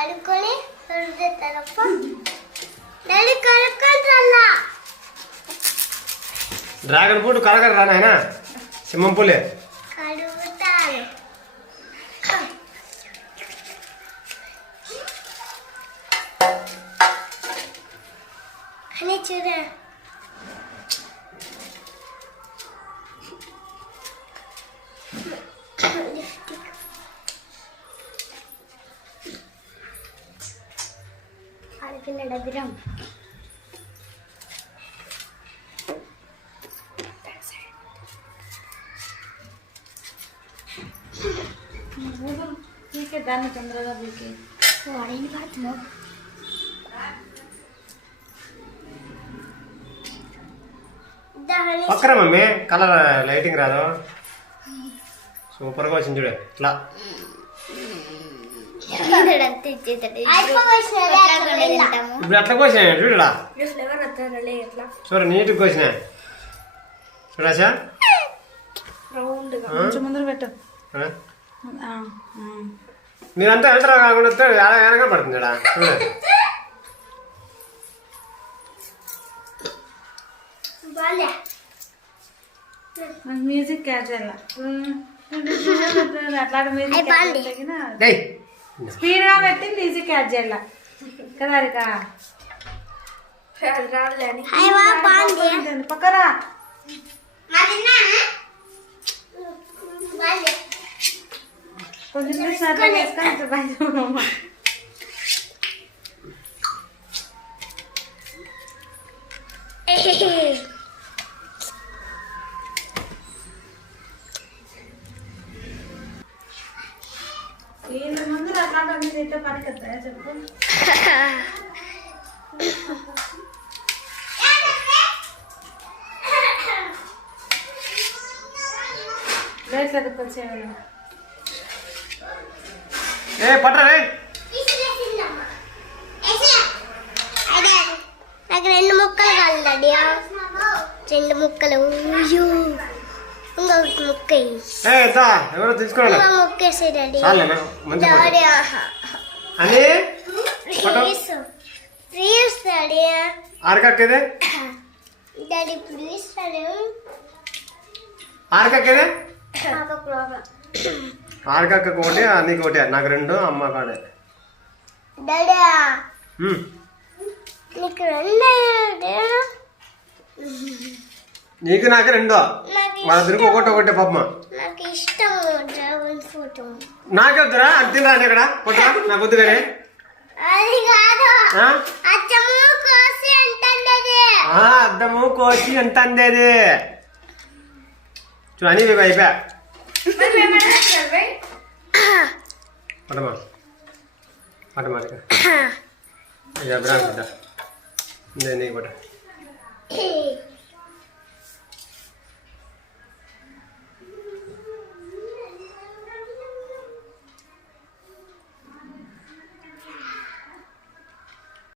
కడుక్కొని తరువాత నడి కడుక్కుంటా డ్రాగన్ ఫ్రూట్ కడగరా నాయనా సింహం పూలే కడుగుతాను అని చూడ ఆడపిల్ల దగ్గర దాన్ని తొందరగా బీకి వాడేం పడుతున్నావు పక్కన మమ్మీ కలర్ లైటింగ్ రాదు సూపర్గా వచ్చింది చూడే ఇట్లా ఇప్పుడు అట్లా కోసినా చూడడా చూడ నీట్గా కోసినా చూడాసా కొంచెం ముందర పెట్టు మీరంతా వెళ్తారా కాకుండా వస్తే ఏడగా పడుతుంది చూడ మ్యూజిక్ క్యాచ్ చేయాలి అట్లాంటి మ్యూజిక్ స్పీడ్ గా పెట్టి మ్యూజిక్ క్యాచ్ చేయాలి కదా అరికా పక్కరా కొంచెం వేసుకొని వీళ్ళ ముందు అట్లాంటి తింటే పని కదా చెప్పు లేదు వచ్చేవాళ్ళు పట్టరే నాకు 2 ముక్కలు కావాలి రెండు ముక్కలు ఇంకొకటి ముక్క ఎవరో తీసుకోవాలి ముక్కేసి డాడీ అని ప్లీజ్ డాడీ ఆరకక్కేదే డాడీ ప్లీజ్ డాడీ ఆరకక్కేదే ఆరకక్కకు ఒకటి నీకు ఒకటి నాకు 2 అమ్మ కాడే డాడీ నీకు 2 నీకు నాకు 2 వాళ్ళిద్దరికి ఒకటి పాపమ్మ నాకు ఇష్టం డ్రాగన్ ఫ్రూట్ నాకే వద్దురా అది తినరా ఇక్కడ పొట్టరా నాకు వద్దు కానీ అది కాదు అద్దము కోసి అంటది అద్దము కోసి ఎంత అందేది చూడని అయిపోయా పటమా పటమా నీకు పట